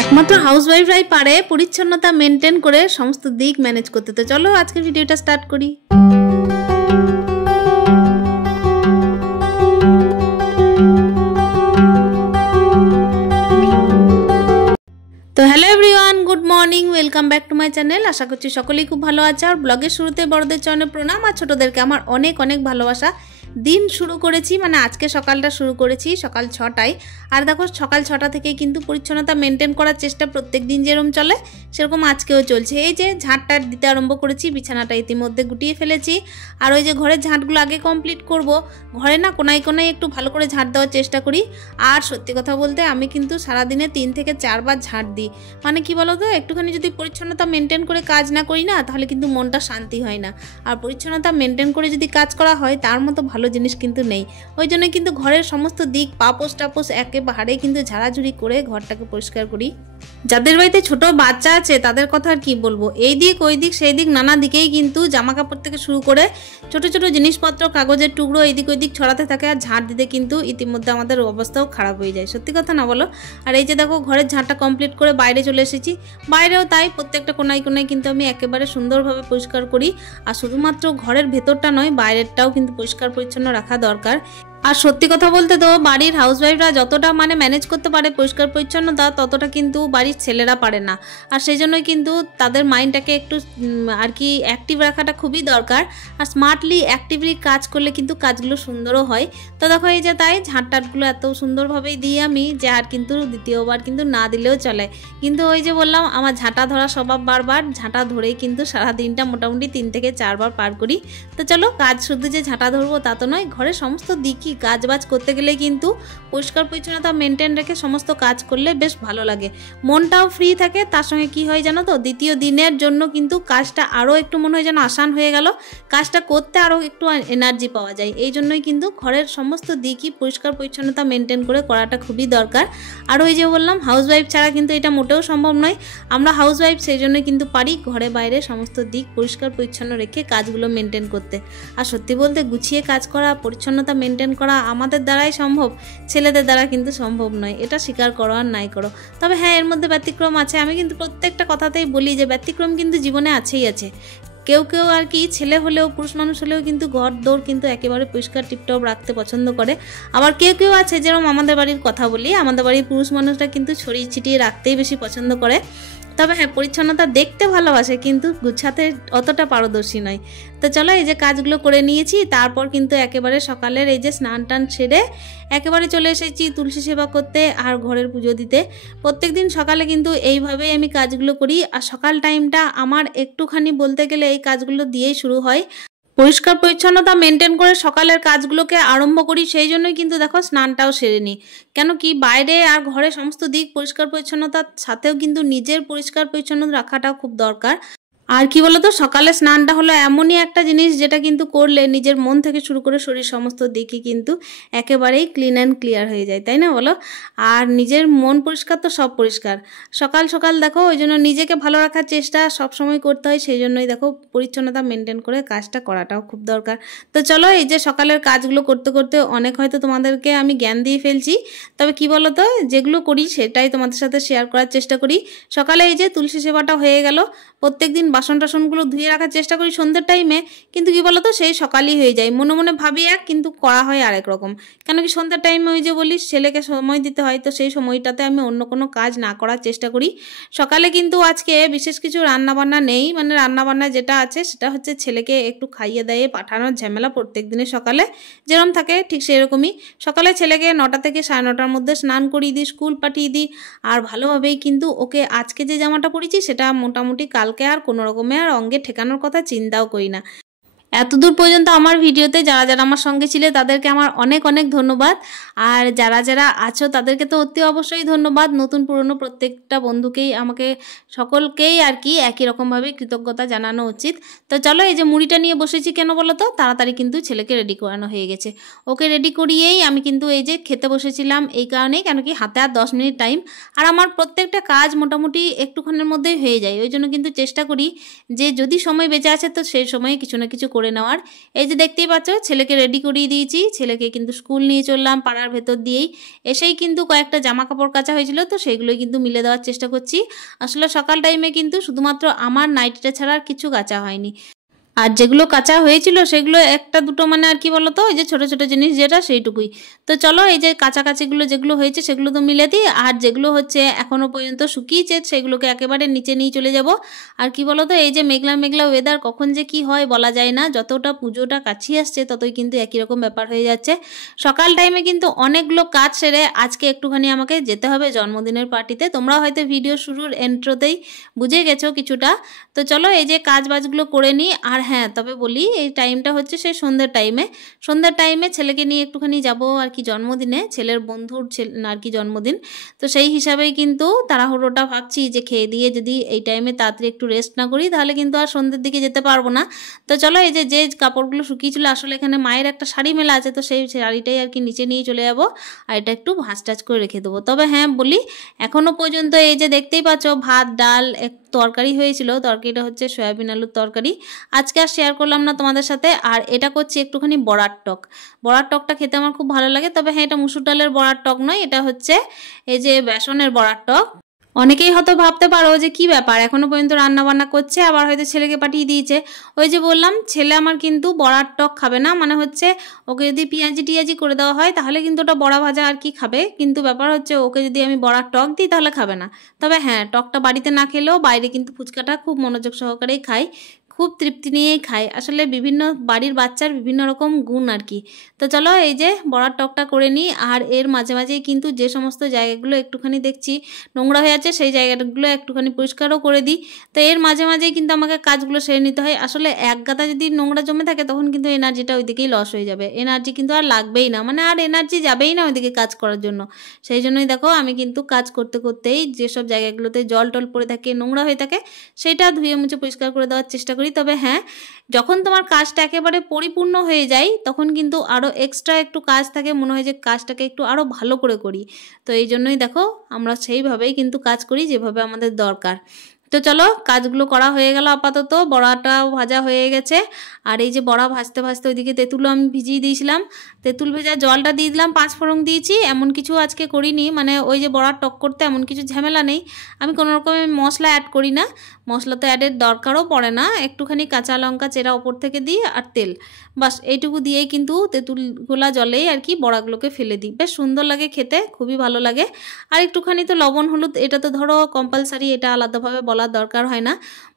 একমাত্র হাউসওয়াইফরাই পারে পরিচ্ছন্নতা মেনটেন করে সমস্ত দিক ম্যানেজ করতে। তো চলো আজকের ভিডিওটা স্টার্ট করি। তো hello everyone, good morning, welcome back to my channel. আশা করছি সকলেই খুব ভালো আছে। আর ব্লগের শুরুতে বড়দের চরণে প্রণাম আর ছোটদেরকে আমার অনেক অনেক ভালোবাসা। দিন শুরু করেছি, মানে আজকে সকালটা শুরু করেছি সকাল 6টায়। আর দেখো সকাল 6টা থেকেই কিন্তু পরিচ্ছন্নতা মেনটেন করার চেষ্টা প্রত্যেক দিন যেরকম চলে সেরকম আজকেও চলছে। এই যে ঝাঁটটা দিতে আরম্ভ করেছি, বিছানাটা ইতিমধ্যে গুটিয়ে ফেলেছি। আর ওই যে ঘরের ঝাঁটগুলো আগে কমপ্লিট করব। ঘরে না কোনায় কোনায় একটু ভালো করে ঝাঁট দেওয়ার চেষ্টা করি। আর সত্যি কথা বলতে আমি কিন্তু সারাদিনে 3 থেকে 4 বার ঝাঁট দিই। মানে কি বলো তো, একটুখানি যদি পরিচ্ছন্নতা মেনটেন করে কাজ না করি না, তাহলে কিন্তু মনটা শান্তি হয় না। আর পরিচ্ছন্নতা মেনটেন করে যদি কাজ করা হয় তার মতো ভালো জিনিস কিন্তু নেই। ওই জন্য কিন্তু ঘরের সমস্ত দিক পাপোস টাপোস একেবারে কিন্তু ঝাড়াঝুড়ি করে ঘরটাকে পরিষ্কার করি। যাদের বাড়িতে ছোট বাচ্চা আছে তাদের কথা আর কি বলবো, এই দিক ওই দিক সেই দিক নানা দিকেই কিন্তু জামা কাপড় থেকে শুরু করে ছোট ছোট জিনিসপত্র, কাগজের টুকরো এইদিক ওই দিক ছড়াতে থাকে। আর ঝাঁট দিতে কিন্তু ইতিমধ্যে আমাদের অবস্থাও খারাপ হয়ে যায়, সত্যি কথা না বলো। আর এই যে দেখো ঘরের ঝাঁটটা কমপ্লিট করে বাইরে চলে এসেছি। বাইরেও তাই প্রত্যেকটা কোনায় কোনায় কিন্তু আমি একেবারে সুন্দরভাবে পরিষ্কার করি। আর শুধুমাত্র ঘরের ভেতরটা নয়, বাইরেরটাও কিন্তু পরিষ্কার পরিচ্ছন্ন রাখা দরকার। আর সত্যি কথা বলতে তো বাড়ির হাউসওয়াইফরা যতটা মানে ম্যানেজ করতে পারে পরিষ্কার পরিচ্ছন্নতা, ততটা কিন্তু বাড়ির ছেলেরা পারে না। আর সেই জন্যই কিন্তু তাদের মাইন্ডটাকে একটু আর কি অ্যাক্টিভ রাখাটা খুবই দরকার। আর স্মার্টলি অ্যাক্টিভলি কাজ করলে কিন্তু কাজগুলো সুন্দরও হয়। তো দেখো এই যে তাই ঝাঁটটাটগুলো এত সুন্দরভাবেই দিই আমি যে আর কিন্তু দ্বিতীয়বার কিন্তু না দিলেও চলে। কিন্তু ওই যে বললাম আমার ঝাঁটা ধরা স্বভাব, বারবার ঝাঁটা ধরেই কিন্তু সারা দিনটা মোটামুটি 3 থেকে 4 বার পার করি। তো চলো কাজ শুধু যে ঝাঁটা ধরবো তা তো নয়, ঘরের সমস্ত দিকই কাজবাজ করতে গেলে কিন্তু পরিষ্কার পরিচ্ছন্নতা মেনটেন রেখে সমস্ত কাজ করলে বেশ ভালো লাগে, মনটাও ফ্রি থাকে। তার সঙ্গে কি হয় জানো তো, দ্বিতীয় দিনের জন্য কিন্তু কাজটা আরও একটু মনে হয় যেন আসান হয়ে গেল, কাজটা করতে আরও একটু এনার্জি পাওয়া যায়। এই জন্যই কিন্তু ঘরের সমস্ত দিকই পরিষ্কার পরিচ্ছন্নতা মেনটেন করে করাটা খুবই দরকার। আর ওই যে বললাম হাউসওয়াইফ ছাড়া কিন্তু এটা মোটেও সম্ভব নয়। আমরা হাউসওয়াইফ সেই জন্যই কিন্তু পারি ঘরে বাইরে সমস্ত দিক পরিষ্কার পরিচ্ছন্ন রেখে কাজগুলো মেনটেন করতে। আর সত্যি বলতে গুছিয়ে কাজ করা, পরিচ্ছন্নতা মেনটেন করা আমাদের দ্বারাই সম্ভব, ছেলেদের দ্বারা কিন্তু সম্ভব নয়। এটা স্বীকার করো আর নাই করো। তবে হ্যাঁ, এর মধ্যে ব্যতিক্রম আছে। আমি কিন্তু প্রত্যেকটা কথাতেই বলি যে ব্যতিক্রম কিন্তু জীবনে আছেই আছে। কেউ কেউ আর কি ছেলে হলেও, পুরুষ মানুষ হলেও কিন্তু ঘর দৌড় কিন্তু একেবারে পরিষ্কার টিপটপ রাখতে পছন্দ করে। আবার কেউ কেউ আছে, যেরকম আমাদের বাড়ির কথা বলি, আমাদের বাড়ির পুরুষ মানুষরা কিন্তু ছড়িয়ে ছিটিয়ে রাখতেই বেশি পছন্দ করে। তবে হ্যাঁ, পরিচ্ছন্নতা দেখতে ভালোবাসে কিন্তু গুছাতে অতটা পারদর্শী নয়। তো চলো এই যে কাজগুলো করে নিয়েছি, তারপর কিন্তু একেবারে সকালের এই যে স্নান টান সেরে একেবারে চলে এসেছি তুলসী সেবা করতে আর ঘরের পুজো দিতে। প্রত্যেক দিন সকালে কিন্তু এইভাবেই আমি কাজগুলো করি। আর সকাল টাইমটা আমার একটুখানি বলতে গেলে এই কাজগুলো দিয়েই শুরু হয়। পরিষ্কার পরিচ্ছন্নতা মেনটেন করে সকালের কাজগুলোকে আরম্ভ করি, সেই জন্যই কিন্তু দেখো স্নানটাও সেরে নিই। কেন কি বাইরে আর ঘরে সমস্ত দিক পরিষ্কার পরিচ্ছন্নতার সাথেও কিন্তু নিজের পরিষ্কার পরিচ্ছন্ন রাখাটাও খুব দরকার। আর কি বলতো, সকালে স্নানটা হলো এমনই একটা জিনিস যেটা কিন্তু করলে নিজের মন থেকে শুরু করে শরীর সমস্ত দিকই কিন্তু একেবারেই ক্লিন অ্যান্ড ক্লিয়ার হয়ে যায়, তাই না বলো? আর নিজের মন পরিষ্কার তো সব পরিষ্কার। সকাল সকাল দেখো ওই জন্য নিজেকে ভালো রাখার চেষ্টা সব সময় করতে হয়, সেই জন্যই দেখো পরিচ্ছন্নতা মেনটেন করে কাজটা করাটাও খুব দরকার। তো চলো এই যে সকালের কাজগুলো করতে করতে অনেক হয়তো তোমাদেরকে আমি জ্ঞান দিয়ে ফেলছি, তবে কি বলো তো, যেগুলো করি সেটাই তোমাদের সাথে শেয়ার করার চেষ্টা করি। সকালে এই যে তুলসী সেবাটা হয়ে গেল, প্রত্যেকদিন বাসন টাসনগুলো ধুয়ে রাখার চেষ্টা করি সন্ধ্যের টাইমে, কিন্তু কি বলতো সেই সকালই হয়ে যায়। মনে মনে ভাবি এক, কিন্তু করা হয় আরেক রকম। কেন কি সন্ধ্যের টাইমে ওই যে বলি ছেলেকে সময় দিতে হয়, তো সেই সময়টাতে আমি অন্য কোনো কাজ না করার চেষ্টা করি। সকালে কিন্তু আজকে বিশেষ কিছু রান্নাবান্না নেই, মানে রান্নাবান্না যেটা আছে সেটা হচ্ছে ছেলেকে একটু খাইয়ে দাইয়ে পাঠানোর ঝামেলা প্রত্যেক দিনের সকালে যেরকম থাকে ঠিক সেরকমই। সকালে ছেলেকে 9টা থেকে 9:30-র মধ্যে স্নান করিয়ে দিই, স্কুল পাঠিয়ে দিই। আর ভালোভাবেই কিন্তু ওকে আজকে যে জামাটা পরেছি সেটা মোটামুটি কালকে আর কোনো রকমে আর অঙ্গে ঠেকানোর কথা চিন্তাও করি না। এতদূর পর্যন্ত আমার ভিডিওতে যারা যারা আমার সঙ্গে ছিলে তাদেরকে আমার অনেক অনেক ধন্যবাদ। আর যারা যারা আছো তাদেরকে তো অতি অবশ্যই ধন্যবাদ। নতুন পুরনো প্রত্যেকটা বন্ধুকেই, আমাকে সকলকেই আর কি একই রকমভাবে কৃতজ্ঞতা জানানো উচিত। তো চলো এই যে মুড়িটা নিয়ে বসেছি, কেন বলো তো, তাড়াতাড়ি কিন্তু ছেলেকে রেডি করানো হয়ে গেছে। ওকে রেডি করিয়েই আমি কিন্তু এই যে খেতে বসেছিলাম, এই কারণেই কেন কি হাতে আর 10 মিনিট টাইম। আর আমার প্রত্যেকটা কাজ মোটামুটি একটুখানের মধ্যেই হয়ে যায়, ওই জন্য কিন্তু চেষ্টা করি যে যদি সময় বেঁচে আছে তো সেই সময়ে কিছু না কিছু করে করে নেওয়ার। এই যে দেখতেই পাচ্ছ ছেলেকে রেডি করিয়ে দিয়েছি, ছেলেকে কিন্তু স্কুল নিয়ে চললাম পাড়ার ভেতর দিয়েই। এসেই কিন্তু কয়েকটা জামা কাপড় কাচা হয়েছিল, তো সেইগুলোই কিন্তু মিলে দেওয়ার চেষ্টা করছি। আসলে সকাল টাইমে কিন্তু শুধুমাত্র আমার নাইটিটা ছাড়া আর কিছু কাচা হয়নি, আর যেগুলো কাঁচা হয়েছিল সেগুলো একটা দুটো মানে আর কি বলতো, ওই যে ছোটো ছোটো জিনিস যেটা সেইটুকুই। তো চলো এই যে কাছাকাছিগুলো যেগুলো হয়েছে সেগুলো তো মিলে দিই, আর যেগুলো হচ্ছে এখনও পর্যন্ত শুকিয়েছে সেগুলোকে একেবারে নিচে নিয়ে চলে যাব। আর কি বলতো, এই যে মেঘলা মেঘলা ওয়েদার কখন যে কি হয় বলা যায় না, যতটা পুজোটা কাছিয়ে আসছে ততই কিন্তু একই রকম ব্যাপার হয়ে যাচ্ছে। সকাল টাইমে কিন্তু অনেকগুলো কাজ সেরে আজকে একটুখানি আমাকে যেতে হবে জন্মদিনের পার্টিতে। তোমরা হয়তো ভিডিও শুরুর এন্ট্রোতেই বুঝে গেছো কিছুটা। তো চলো এই যে কাজ বাজগুলো করে নিই। আর হ্যাঁ, তবে বলি এই টাইমটা হচ্ছে সেই সন্ধ্যার টাইমে ছেলেকে নিয়ে একটুখানি যাব আর কি জন্মদিনে, ছেলের বন্ধুর আর কি জন্মদিন। তো সেই হিসাবেই কিন্তু তাড়াহুড়োটা ভাবছি যে খেয়ে দিয়ে যদি এই টাইমে তাড়াতাড়ি একটু রেস্ট না করি তাহলে কিন্তু আর সন্ধ্যের দিকে যেতে পারবো না। তো চলো এই যে কাপড়গুলো শুকিয়েছিল, আসলে এখানে মায়ের একটা শাড়ি মেলা আছে, তো সেই শাড়িটাই আর কি নিচে নিয়ে চলে যাবো, আর এটা একটু ভাঁজ টাজ করে রেখে দেবো। তবে হ্যাঁ বলি, এখনও পর্যন্ত এই যে দেখতেই পাচ্ছ ভাত ডাল এক তরকারি হয়েছিল, তরকারিটা হচ্ছে সয়াবিন আলুর তরকারি, আজকে আর শেয়ার করলাম না তোমাদের সাথে। আর এটা করছি একটুখানি বড়ার টক। বড়ার টকটা খেতে আমার খুব ভালো লাগে, তবে হ্যাঁ এটা মুসুর ডালের বড়ার টক নয়, এটা হচ্ছে এই যে বেসনের বড়ার টক। অনেকেই হয়তো ভাবতে পারো যে কি ব্যাপার এখনো পর্যন্ত রান্না বান্না করছে, আবার হয়তো ছেলেকে পাঠিয়ে দিয়েছে। ওই যে বললাম ছেলে আমার কিন্তু বড়ার টক খাবে না, মানে হচ্ছে ওকে যদি পেঁয়াজি টিয়াজি করে দেওয়া হয় তাহলে কিন্তু ওটা বড়া ভাজা আর কি খাবে, কিন্তু ব্যাপার হচ্ছে ওকে যদি আমি বড়ার টক দিই তাহলে খাবে না। তবে হ্যাঁ, টকটা বাড়িতে না খেলেও বাইরে কিন্তু ফুচকাটা খুব মনোযোগ সহকারেই খায়, খুব তৃপ্তি নিয়েই খায়। আসলে বিভিন্ন বাড়ির বাচ্চার বিভিন্ন রকম গুণ আর কি। তো চলো এই যে বড়ার টকটা করে নিই। আর এর মাঝে মাঝেই কিন্তু যে সমস্ত জায়গাগুলো একটুখানি দেখছি নোংরা হয়ে আছে সেই জায়গাগুলো একটুখানি পরিষ্কারও করে দিই। তো এর মাঝে মাঝেই কিন্তু আমাকে কাজগুলো সেরে নিতে হয়। আসলে এক গাদা যদি নোংরা জমে থাকে তখন কিন্তু এনার্জিটা ওইদিকেই লস হয়ে যাবে, এনার্জি কিন্তু আর লাগবেই না, মানে আর এনার্জি যাবেই না ওইদিকে কাজ করার জন্য। সেই জন্যই দেখো আমি কিন্তু কাজ করতে করতেই যেসব জায়গাগুলোতে জল টল পড়ে থাকে নোংরা হয়ে থাকে সেটা ধুয়ে মুছে পরিষ্কার করে দেওয়ার চেষ্টা করি। তবে হ্যাঁ, যখন তোমার কাজটা একেবারে পরিপূর্ণ হয়ে যায় তখন কিন্তু আরও এক্সট্রা একটু কাজ থাকে, মনে হয় যে কাজটাকে একটু আরও ভালো করে করি। তো এই জন্যই দেখো আমরা সেইভাবেই কিন্তু কাজ করি যেভাবে আমাদের দরকার। তো চলো কাজগুলো করা হয়ে গেল, আপাতত বড়াটাও ভাজা হয়ে গেছে। আর এই যে বড়া ভাজতে ভাজতে ওইদিকে তেঁতুলও আমি ভিজিয়ে দিয়েছিলাম, তেঁতুল ভেজা জলটা দিয়ে দিলাম, 5 ফোড়ন দিয়েছি। এমন কিছু আজকে করিনি, মানে ওই যে বড়ার টক করতে এমন কিছু ঝামেলা নেই, আমি কোনো রকমের মশলা অ্যাড করি না, মশলা তো অ্যাডের দরকারও পড়ে না, একটুখানি কাঁচা লঙ্কা চেরা ওপর থেকে দিই আর তেল, বাস এইটুকু দিয়েই কিন্তু তেঁতুল গোলা জলেই আর কি বড়াগুলোকে ফেলে দিই, বেশ সুন্দর লাগে খেতে, খুবই ভালো লাগে। আর একটুখানি তো লবণ হলুদ, এটা তো ধরো কম্পালসারি, এটা আলাদাভাবে বলার দরকার হয় না,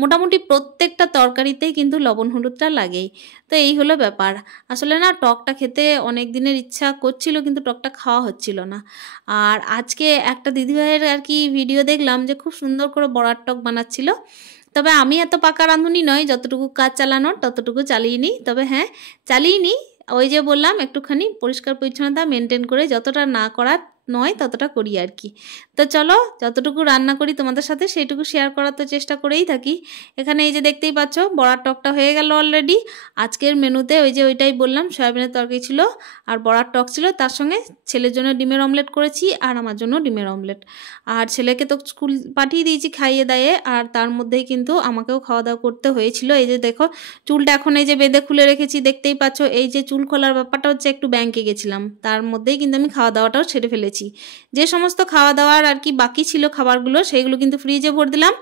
মোটামুটি প্রত্যেকটা তরকারিতেই কিন্তু লবণ হলুদটা লাগেই। তো এই হলো ব্যাপার। আসলে না টকটা খেতে অনেক দিনের ইচ্ছা করছিল কিন্তু টকটা খাওয়া হচ্ছিল না। আর আজকে একটা দিদিভাইয়ের আর কি ভিডিও দেখলাম যে খুব সুন্দর করে বড়ার টক বানাচ্ছিল। তবে আমি এত পাকা রাঁধুনি নয়, যতটুকু কাজ চালানোর ততটুকু চালিয়ে নিই। তবে হ্যাঁ চালিয়ে নিই, ওই যে বললাম একটুখানি পরিষ্কার পরিচ্ছন্নতা মেনটেন করে, যতটা না করার নয় ততটা করি আর কি। তো চলো যতটুকু রান্না করি তোমাদের সাথে সেইটুকু শেয়ার করার তো চেষ্টা করেই থাকি। এখানে এই যে দেখতেই পাচ্ছ বড়ার টকটা হয়ে গেল অলরেডি। আজকের মেনুতে ওই যে ওইটাই বললাম সয়াবিনের তরকারি ছিল আর বড়ার টক ছিল, তার সঙ্গে ছেলের জন্য ডিমের অমলেট করেছি আর আমার জন্য ডিমের অমলেট। আর ছেলেকে তো স্কুল পাঠিয়ে দিয়েছি খাইয়ে দাইয়ে, আর তার মধ্যেই কিন্তু আমাকেও খাওয়া দাওয়া করতে হয়েছিল। এই যে দেখো চুলটা এখন এই যে বেঁধে খুলে রেখেছি, দেখতেই পাচ্ছ। এই যে চুল খোলার ব্যাপারটা হচ্ছে একটু ব্যাংকে গেছিলাম, তার মধ্যেই কিন্তু আমি খাওয়া দাওয়াটাও সেরে ফেলেছি। যে সমস্ত খাওয়া দাওয়ার আর কি বাকি ছিল খাবারগুলো সেইগুলো কিন্তু ফ্রিজে ভরে দিলাম।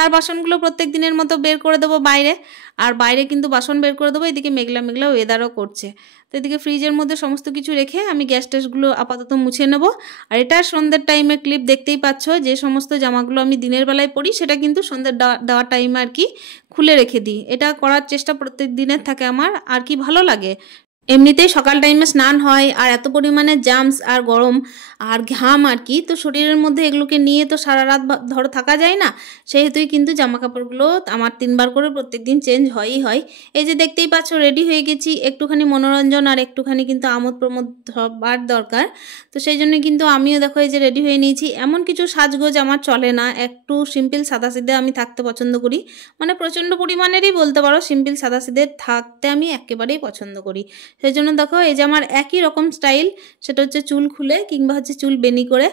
আর বাসনগুলো প্রত্যেক দিনের মতো বের করে দেবো বাইরে, আর বাইরে কিন্তু বাসন বের করে দেবো। এদিকে মেঘলা মেঘলা ওয়েদারও করছে, তো এদিকে ফ্রিজের মধ্যে সমস্ত কিছু রেখে আমি গ্যাস ট্যাসগুলো আপাতত মুছে নেব। আর এটা সন্ধ্যের টাইমে ক্লিপ, দেখতেই পাচ্ছ যে সমস্ত জামাগুলো আমি দিনের বেলায় পরি সেটা কিন্তু সন্ধ্যের দেওয়ার টাইমে আর কি খুলে রেখে দিই। এটা করার চেষ্টা প্রত্যেক দিনের থাকে আমার, আর কি ভালো লাগে। এমনিতেই সকাল টাইমে স্নান হয় আর এত পরিমাণে জামস আর গরম আর ঘাম আর কি, তো শরীরের মধ্যে এগুলোকে নিয়ে তো সারা রাত ধরো থাকা যায় না, সেহেতুই কিন্তু জামা কাপড়গুলো আমার 3 বার করে প্রত্যেক দিন চেঞ্জ হয়ই হয়। এই যে দেখতেই পাচ্ছ রেডি হয়ে গেছি, একটুখানি মনোরঞ্জন আর একটুখানি কিন্তু আমোদ প্রমোদ হবার দরকার, তো সেই জন্য কিন্তু আমিও দেখো এই যে রেডি হয়ে নিয়েছি। এমন কিছু সাজগোজ আমার চলে না, একটু সিম্পল সাদাসিধে আমি থাকতে পছন্দ করি, মানে প্রচণ্ড পরিমাণেরই বলতে পারো সিম্পল সাদাসিধে থাকতে আমি একেবারেই পছন্দ করি। সেই জন্য দেখো এই যে আমার একই রকম স্টাইল, সেটা হচ্ছে চুল খুলে কিংবা হচ্ছে চুল বেনি করে।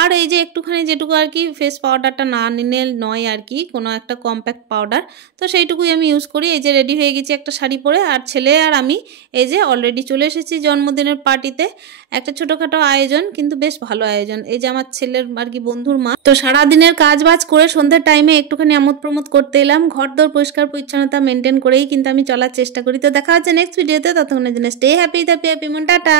আর এই যে একটুখানি যেটুকু আর কি ফেস পাউডারটা না নিলে নয় আর কি, কোনো একটা কম্প্যাক্ট পাউডার, তো সেইটুকুই আমি ইউজ করি। এই যে রেডি হয়ে গেছি একটা শাড়ি পরে, আর ছেলে আর আমি এই যে অলরেডি চলে এসেছি জন্মদিনের পার্টিতে। একটা ছোটোখাটো আয়োজন, কিন্তু বেশ ভালো আয়োজন। এই যে আমার ছেলের আর কি বন্ধুর মা। তো সারাদিনের কাজ বাজ করে সন্ধ্যার টাইমে একটুখানি আমোদ প্রমোদ করতে এলাম। ঘর দর পরিষ্কার পরিচ্ছন্নতা মেনটেন করেই কিন্তু আমি চলার চেষ্টা করি। তো দেখা হচ্ছে নেক্সট ভিডিওতে, ততক্ষণের জন্য স্টে হ্যাপি, হ্যাপি মন, টাটা।